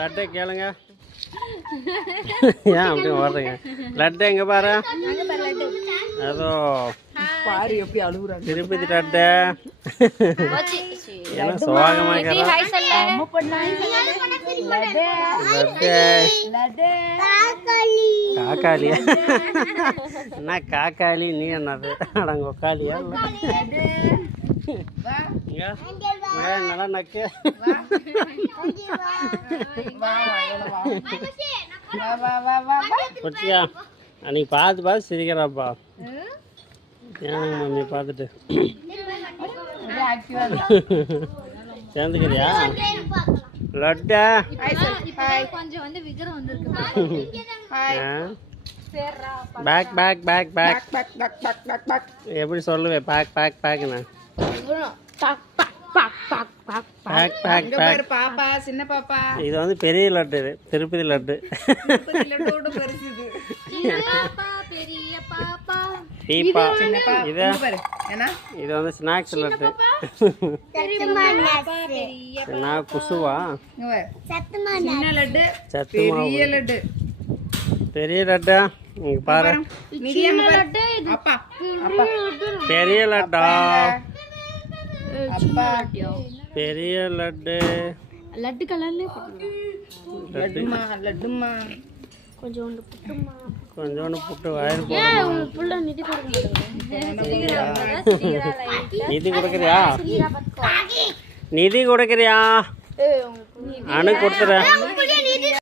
லட்டு கேளுங்க. ஏன் அப்படி ஓடுறீங்க? லட்டு எங்கே பாரு. அதோ பாரு எப்படி அழுகுறாங்க. திருப்பதி லட்டு என்ன சோகமாக காக்காளியா? என்ன காக்காளி நீ என்னது? அடங்க உக்காளியா? நல்லா நக்கு குச்சியா அன்னைக்கு பார்த்து சிரிக்கிறாப்பா. ஏன் மம்மி பார்த்துட்டு சேர்ந்துக்கிறியா? லட்டா கொஞ்சம் வந்து விக்ரம் வந்திருக்கு. பேக் பேக் பேக் பேக் எப்படி சொல்லுவேன்? பேக் பேக் பேக்னா பேக் பேக் பேக். பாப்பா சின்ன பாப்பா இது வந்து பெரிய லட்டு, திருப்பதி லட்டு. பீப்பா இது வந்து ஸ்நாக்ஸ் லட்டு. நான் குசுவா சின்ன லட்டு பெரிய லட்டு. பெரிய லட்டா இங்க பாரு. அப்பா பெரிய லட்டா அப்பா பெரிய லட்டு. லட்டு கலர்ல லட்டுமா லட்டுமா கொஞ்சோண்டு புட்டுமா. கொஞ்சோண்டு புட்டு வயிறு போடுமா. ஃபுல்லா நிதி நிதி கொடுக்குறியா? நிதி கொடுக்குறியா? அணு கொடுத்துறேன்.